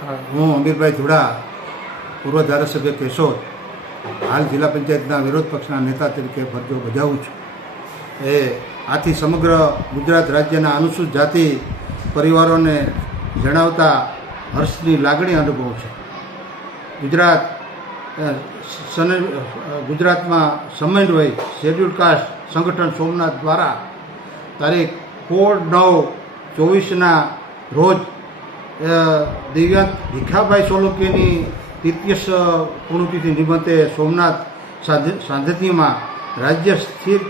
હું અમીરભાઈ ધુડા, પૂર્વ ધારાસભ્ય કેશોદ, હાલ જિલ્લા પંચાયતના વિરોધ પક્ષના નેતા તરીકે ફરજો બજાવું છું. આથી સમગ્ર ગુજરાત રાજ્યના અનુસૂચિત જાતિ પરિવારોને જણાવતા હર્ષની લાગણી અનુભવું છે. ગુજરાતમાં સમન્વય શેડ્યુલ કાસ્ટ સંગઠન સોમનાથ દ્વારા તારીખ 4/9/24ના રોજ દિવ્યાંગ ભીખાભાઈ સોલંકીની 33 પુણ્યતિથિ નિમિત્તે સોમનાથ સાંધનીમાં રાજ્ય સ્થિત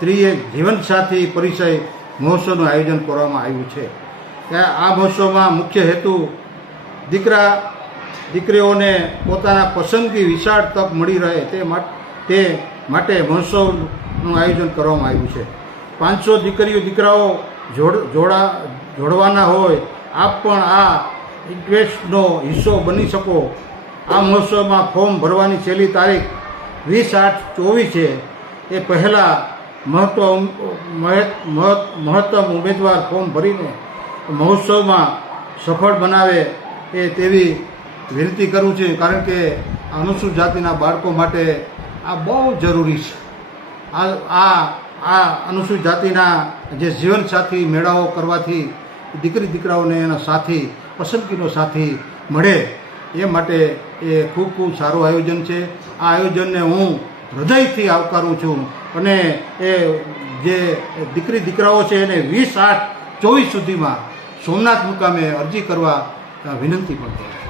ત્રિએક જીવનસાથી પરિચય મહોત્સવનું આયોજન કરવામાં આવ્યું છે. આ મહોત્સવમાં મુખ્ય હેતુ દીકરીઓને પોતાના પસંદગી વિશાળ તક મળી રહે તે માટે મહોત્સવનું આયોજન કરવામાં આવ્યું છે. 500 દીકરાઓ જોડવાના હોય, આપ પણ આ ઇન્ટરેસ્ટનો હિસ્સો બની શકો. આ મહોત્સવમાં ફોર્મ ભરવાની છેલ્લી તારીખ 20/8/24 છે. એ પહેલાં મહત્તમ ઉમેદવાર ફોર્મ ભરીને મહોત્સવમાં સફળ બનાવે તેવી વિનંતી કરું છું, કારણ કે અનુસૂચિત જાતિના બાળકો માટે આ બહુ જરૂરી છે. આ અનુસૂચિત જાતિના જે જીવનસાથી મેળાઓ કરવાથી દીકરાઓને એના સાથી, પસંદગીનો સાથી મળે, એ માટે એ ખૂબ ખૂબ સારું આયોજન છે. આ આયોજનને હું હૃદયથી આવકારું છું અને એ જે દીકરાઓ છે એને 20/8/24 સુધીમાં સોમનાથ મુકામે અરજી કરવા વિનંતી પણ કરું.